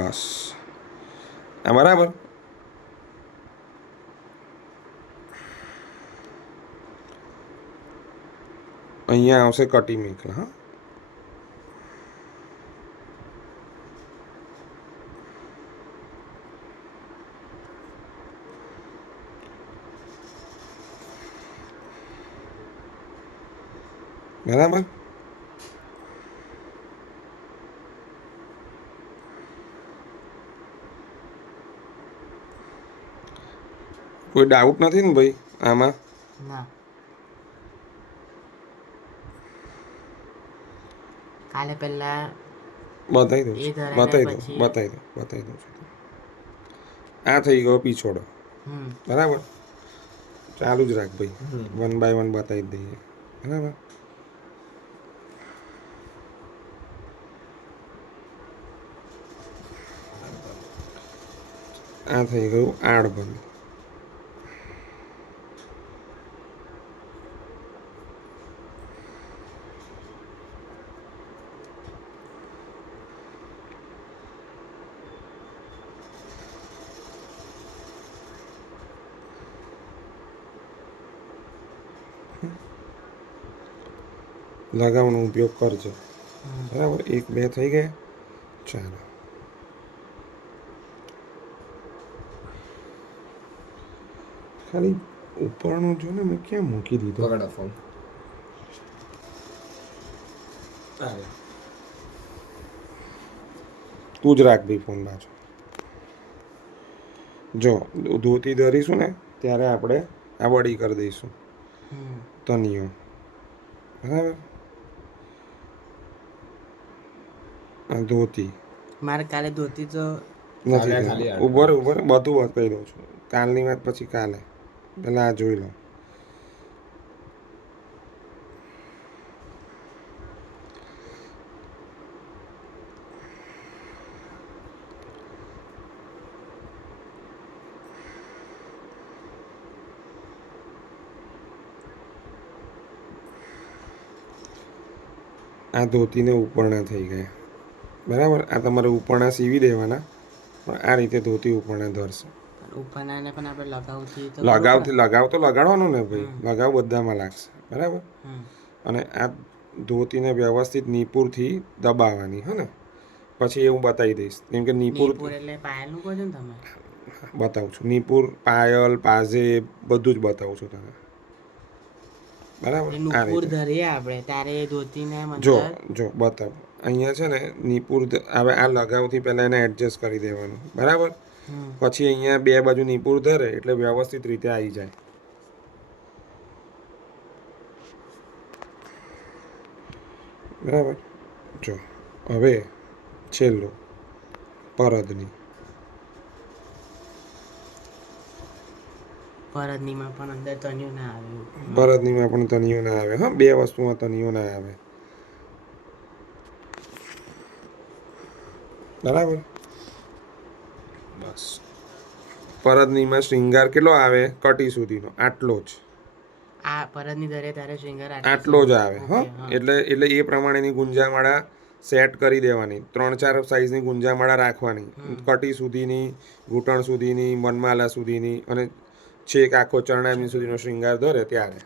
બસ આ બરાબર. અહીંયા આવશે કટી મેખલા. હા, બરાબર. કોઈ ડાઉટ નથી ને ભાઈ આમાં? ના, કાલે પહેલા બતાવી દઉં છું, બતાવી દઉં છું. આ થઈ ગયો પીછોડો. બરાબર. ચાલુ જ રાખ ભાઈ, વન બાય વન બતાવી જ દઈએ. બરાબર. આ થઈ ગયું આડબંધ. લગાવનો ઉપયોગ કરજો. બરાબર. 1 2 થઈ ગયા. ચાલો, ખાલી ઉપરનો જો ને મેં ક્યાં મૂકી દીધો? ફોન તું જ રાખ ભાઈ ફોન પાછો. જો ધોતી ધરીશું ને ત્યારે આપણે આ વળી કરી દઈશું તનિયો. બરાબર. આ ધોતી મારે કાલે ધોતી તો નથી. ઉભર બધું કહી દઉં છું. કાલની વાત પછી કાલે. પહેલાં આ જોઈ લો. આ ધોતીને ઉપરણા થઈ ગયા. બરાબર. આ તમારે ઉપરણા સીવી દેવાના, પણ આ રીતે ધોતી ઉપરણા ધરશે. ઉપરનાને પણ આપણે લગાવ તો લગાડવાનું ને ભાઈ. લગાવ બધામાં લાગશે. બરાબર. અને આ ધોતીને વ્યવસ્થિત નીપુરથી દબાવવાની. હે ને? પછી એ હું બતાવી દઈશ. કેમ કે નીપુર એટલે પાયલનું કહો છો ને તમે? બતાવું છું. નીપુર, પાયલ, પાઝે બધું જ બતાવું છું તને. બરાબર. આ રીતે આપણે ત્યારે ધોતીને જો બતાવ. અહીંયા છે ને નીપુર. હવે આ લગાવથી પહેલાં એને એડજસ્ટ કરી દેવાનું. બરાબર. પછી અહીંયા બે બાજુ નીપુર ધરે એટલે વ્યવસ્થિત રીતે આવી જાય. બરાબર. જો હવે છેલ્લું પરદની. પરદનીમાં પણ અંદર તનિયું ના આવે. પરદનીમાં પણ તનિયું ના આવે. હા, બે વસ્તુમાં તનિયું ના આવે. બરાબર. બસ. પરદનીમાં શૃંગાર કેટલો આવે? કટી સુધીનો આટલો જ. આ પરદની દરે તારે શૃંગાર આટલો જ આવે. હા, એટલે એ પ્રમાણેની ગુંજામાળા સેટ કરી દેવાની. 3-4 સાઈઝની ગુંજામાળા રાખવાની. કટી સુધીની, ઘૂંટણ સુધીની, મનમાલા સુધીની અને છેક આખો ચરણામણી સુધીનો શૃંગાર ધરે ત્યારે.